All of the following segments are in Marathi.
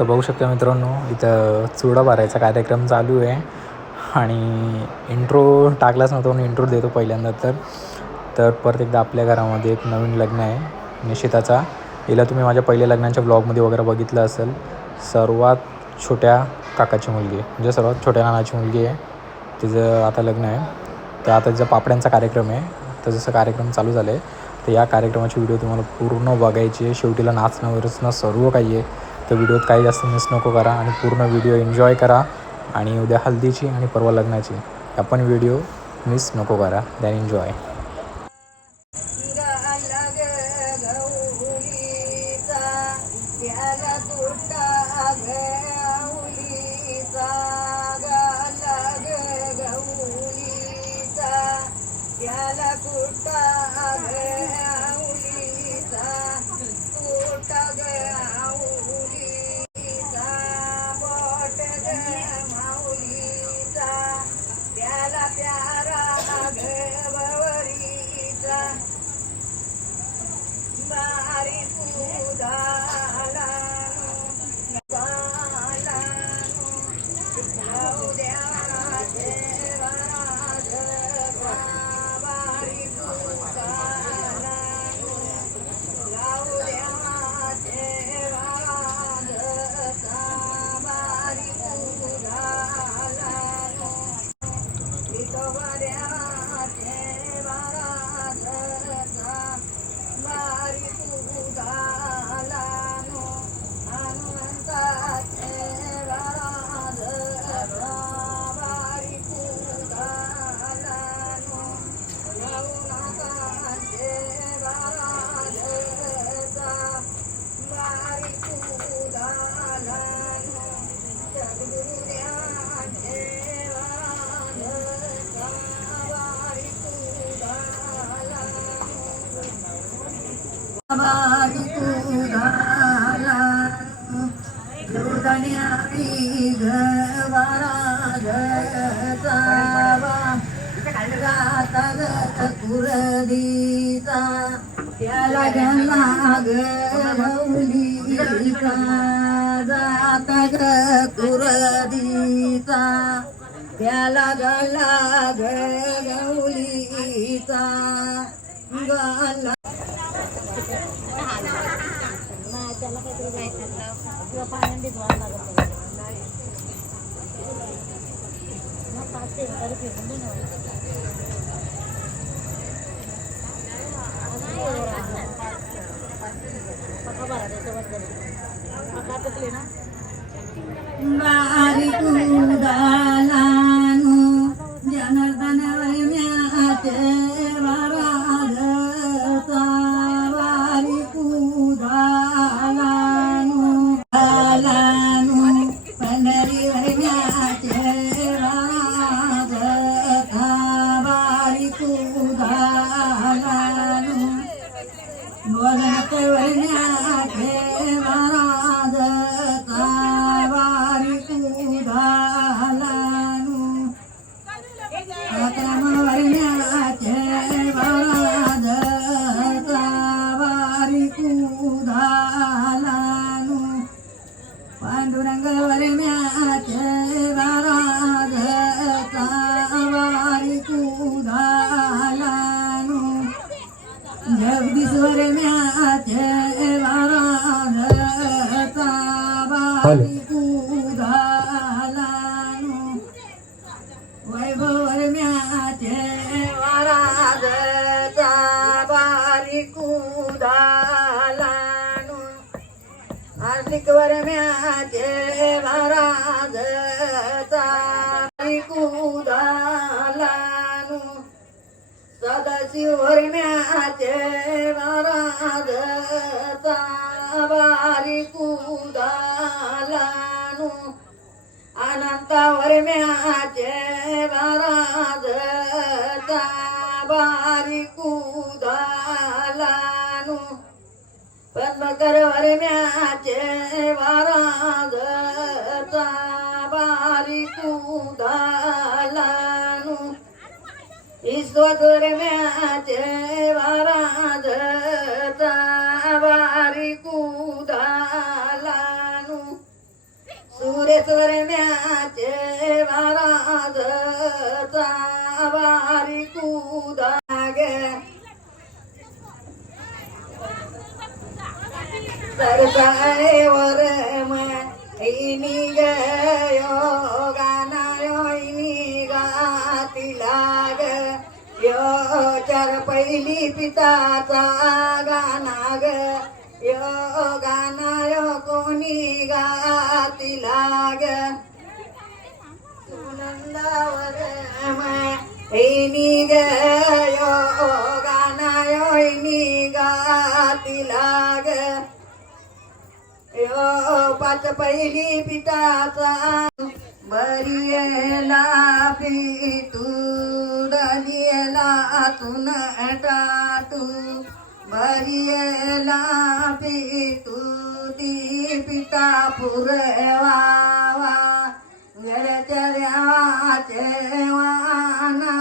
तर बघू शकता मित्रांनो, इथं चुडा भरायचा कार्यक्रम चालू आहे आणि इंट्रो टाकलाच नव्हता म्हणून इंट्रो देतो पहिल्यांदा. तर परत एकदा आपल्या घरामध्ये एक नवीन लग्न आहे निशिताचा. हिला तुम्ही माझ्या पहिल्या लग्नाच्या ब्लॉगमध्ये वगैरे बघितलं असेल. सर्वात छोट्या काकाची मुलगी म्हणजे सर्वात छोट्या नानाची मुलगी आहे. तिचं आता लग्न आहे. तर आता तिचा पापड्यांचा कार्यक्रम आहे. तर जसं कार्यक्रम चालू झालं आहे तर या कार्यक्रमाची व्हिडिओ तुम्हाला पूर्ण बघायची आहे. शेवटीला नाचणं वरचणं सर्व काही आहे. तर व्हिडिओत काही जास्त मिस नको करा आणि पूर्ण व्हिडिओ एन्जॉय करा. आणि उद्या हल्दीची आणि परवा लग्नाची आपण व्हिडिओ मिस नको करा. Than enjoy. त्याला गला गवलीचा जाता ग कुरदीचा त्याला गला गवलीचा गला त्याला काहीतरी जायचं किंवा पाण्याने भिजवायला लागत मग 5 ते 1 फेकून दे ना. बारी कुदालानु जनार्दन वैम्याचे वराधता बारी कुदालानु लानु पंढरी वैम्याचे वराधता बारी कुदालानु बोलत वैम्याचे वराधता बारी कुदालानु अक्रम वैम्याचे वराधता बारी कुदालानु पांडुरंग वैम्याचे वराधता बारी कुदालानु जगदीश वैम्याचे वराधता बारी कुदालानु वैभव वैम्याचे वराधता बारी कुदालानु आर्थिक वैम्याचे वराधता बारी कुदालानु सदाशिव वैम्याचे वराधता बारी कुदालानु अनंत वैम्याचे वराधता बारी कुदालानु पद्मकर वैम्याचे वराधता बारी कुदालानु ईश्वर वैम्याचे वराधता बारी कुदालानु स्वरण्याचे महाराजचा वारी कुदाग सरसाळेवर मैनी योगानायोनी गातीला ग यो चार पहिली पिताचा गाना ग यो गानायो कोणी गातीला ग सुनंदावर मैनी ग यो गानायोनी गातीला ग यो पाच पहिली पिताचा बरियला पितू दलियला तुन टाटू बरियला पितू ती पिता पुरवावा जळचर्याचे वाना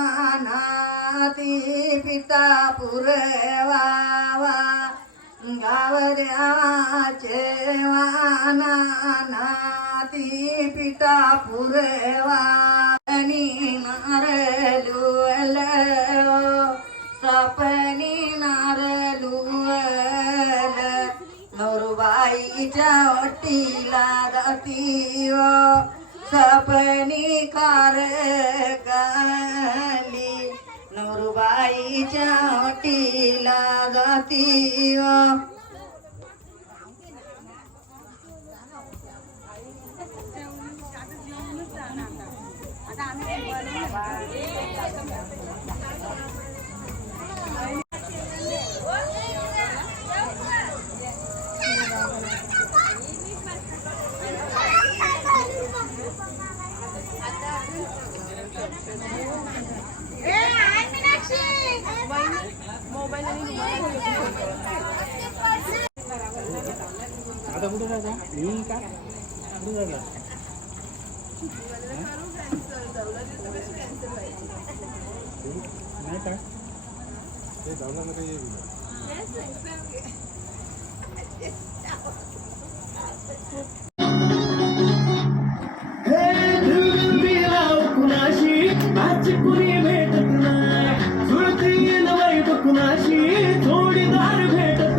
ती पिता पुरवावा गावऱ्याचे वाना ती पिता पुरवानी नारलुवल सपनी नारलुवल नवरुबाईच्या ओटीला जाती सपनी कार गाली नवरुबाईच्या ओटीला जाती आता कुठे जायचं मी का कुठे जायला नाही काय ते जाऊन काही आज कुणी भेटत नाही जुळती नवाई कुणाशी जोडीदार भेटत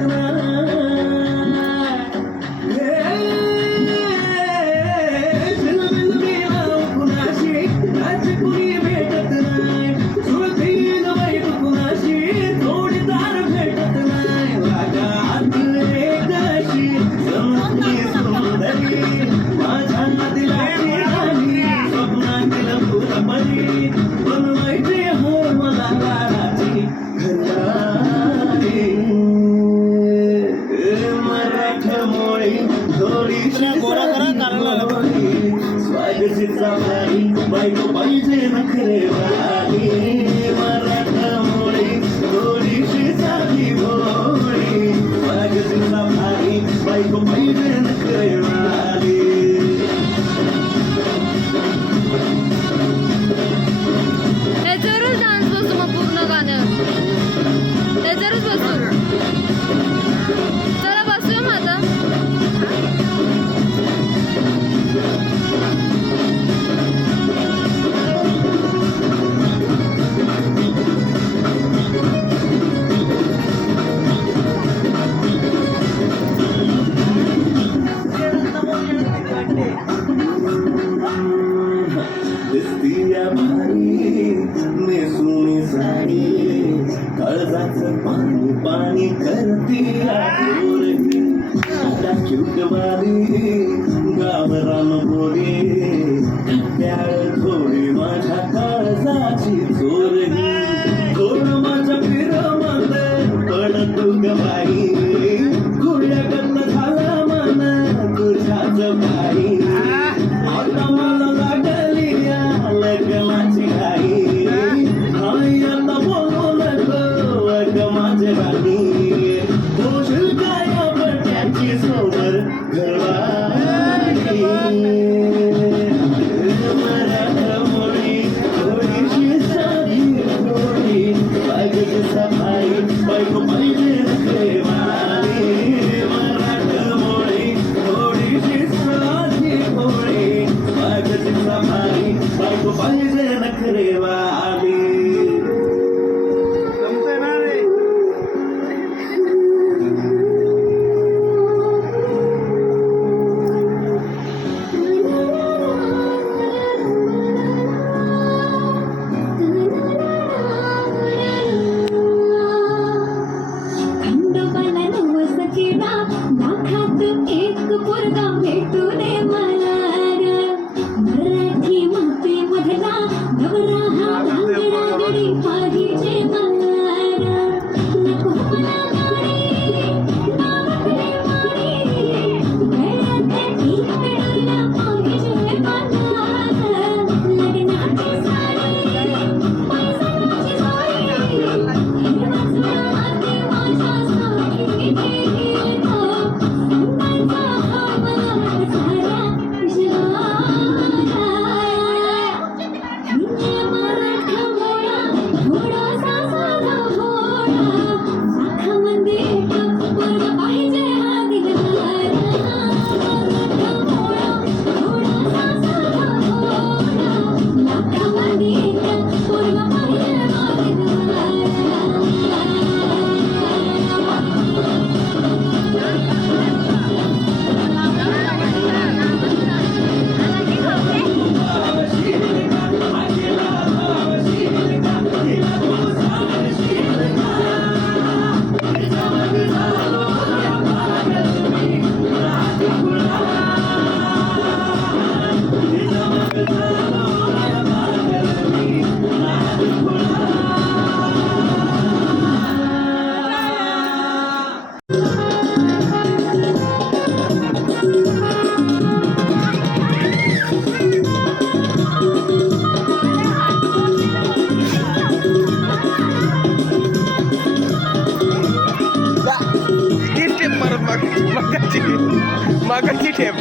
कुणाशी आज कुणी भेटत नाही जुळती नवाई कुणाशी जोडीदार भेटत नाही वागात एकशी समजली सुंदरी माझ्या दिलाची राणी स्वप्नातील फुलमणी बनवायची हो मला लाडाची घराणी मराठमोळी थोडीशी स्वागतीचा बाई बायको पाहिजे नखरेवाली मराठमोळी थोडीशी साधी भोळी स्वागतीचा बाई बायको पाहिजे नखरेवाली त्याच्यावरच डान्स बसू मग पूर्ण गाण्यावर त्याच्यावरच बसू चला बसूया मग आता दिसतीया भारी नेसुनी साडी काळजाचं पाणी पाणी करती क्यूटवाली गावरान बोली प्याळ थोडी माझ्या काळजाची चोरगी थोड माझ्या फिरमत पडत गबाई खुल्या गल्ल झाला मन तुझ्याच बाई आता मला लागली लग्नाची घाई हाय आता बोलू नको माझे राणी होशील काय त्याची सोबर घरवाली मराठमोळी थोडीशी साधी थोडी बायकोची सफाई बायको पाहिजे प्रेमाली मराठमोळी थोडीशी साधी बायको पाहिजे नखरेवाली. खंडोबाला नवस केला लाखात एक पोरगा भेटू दे मला ग. मराठी माते मधला नवरा हा रांगडा गडी पाहिजे मला ग. नको मला गाडी नावाकडे वाडी गळ्यात एक पेडला पाहिजे मला ग. लग्नाची साडी पैसाची साडी हिरवा जुळा हाती माझ्या साडी घेतो. संतांचा हार साऱ्या मराठा मोळा थोडासा साधा भोळा. लाखामध्ये एक पोरगा पाहिजे हा दिलदार. मराठा मोळा थोडासा साधा भोळा. लाखामध्ये एक पोरगा पाहिजे हा दिलदार. मागाची ठेप